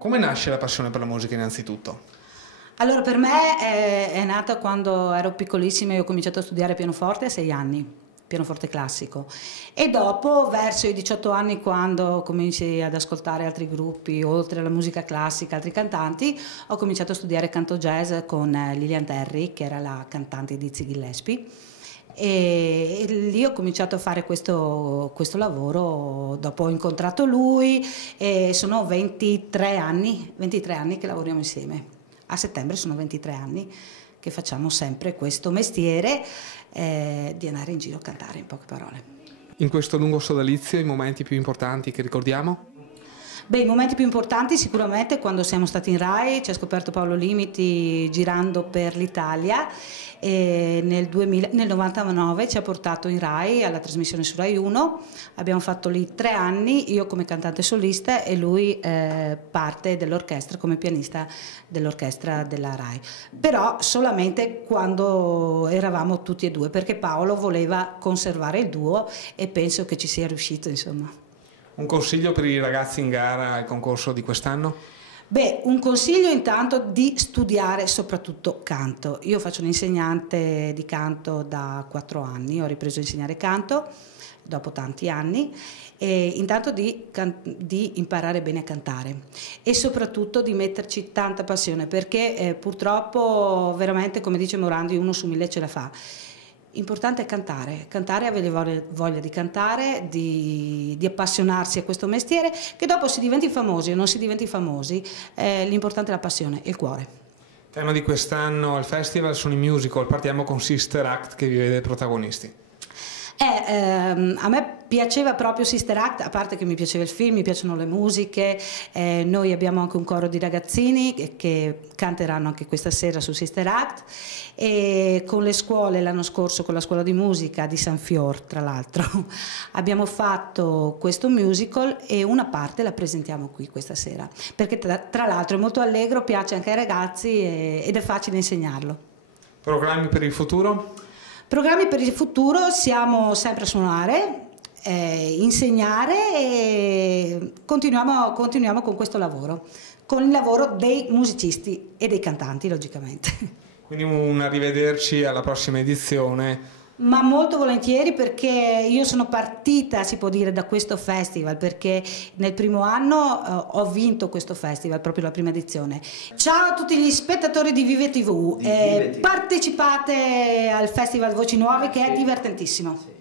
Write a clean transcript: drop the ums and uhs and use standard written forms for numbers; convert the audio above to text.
Come nasce la passione per la musica innanzitutto? Allora, per me è nata quando ero piccolissima e ho cominciato a studiare pianoforte a 6 anni, pianoforte classico. E dopo, verso i 18 anni, quando cominci ad ascoltare altri gruppi, oltre alla musica classica, altri cantanti, ho cominciato a studiare canto jazz con Lilian Terry, che era la cantante di Ziggy Gillespie. E lì ho cominciato a fare questo lavoro, dopo ho incontrato lui e sono 23 anni che lavoriamo insieme. A settembre sono 23 anni che facciamo sempre questo mestiere di andare in giro a cantare, in poche parole. In questo lungo sodalizio i momenti più importanti che ricordiamo? Beh, i momenti più importanti sicuramente quando siamo stati in Rai, ci ha scoperto Paolo Limiti girando per l'Italia e nel 99 ci ha portato in Rai alla trasmissione su Rai 1, abbiamo fatto lì 3 anni, io come cantante solista e lui parte dell'orchestra come pianista dell'orchestra della Rai, però solamente quando eravamo tutti e due, perché Paolo voleva conservare il duo e penso che ci sia riuscito, insomma. Un consiglio per i ragazzi in gara al concorso di quest'anno? Beh, un consiglio intanto di studiare soprattutto canto. Io faccio l'insegnante di canto da 4 anni, ho ripreso a insegnare canto dopo tanti anni e intanto di imparare bene a cantare e soprattutto di metterci tanta passione perché purtroppo veramente, come dice Morandi, 1 su 1000 ce la fa. Importante è cantare, avere voglia di cantare, di appassionarsi a questo mestiere, che dopo si diventi famosi o non si diventi famosi, l'importante è la passione e il cuore. Il tema di quest'anno al festival sono i musical, partiamo con Sister Act che vi vede protagonisti. A me piaceva proprio Sister Act, a parte che mi piaceva il film, mi piacciono le musiche, noi abbiamo anche un coro di ragazzini che canteranno anche questa sera su Sister Act e con le scuole l'anno scorso, con la scuola di musica di San Fior tra l'altro, abbiamo fatto questo musical e una parte la presentiamo qui questa sera, perché tra l'altro è molto allegro, piace anche ai ragazzi ed è facile insegnarlo. Programmi per il futuro? Programmi per il futuro, siamo sempre a suonare, insegnare e continuiamo con questo lavoro, con il lavoro dei musicisti e dei cantanti logicamente. Quindi un arrivederci alla prossima edizione. Ma molto volentieri perché io sono partita, si può dire, da questo festival perché nel primo anno ho vinto questo festival, proprio la prima edizione. Ciao a tutti gli spettatori di Vive TV, partecipate al Festival Voci Nuove che è divertentissimo.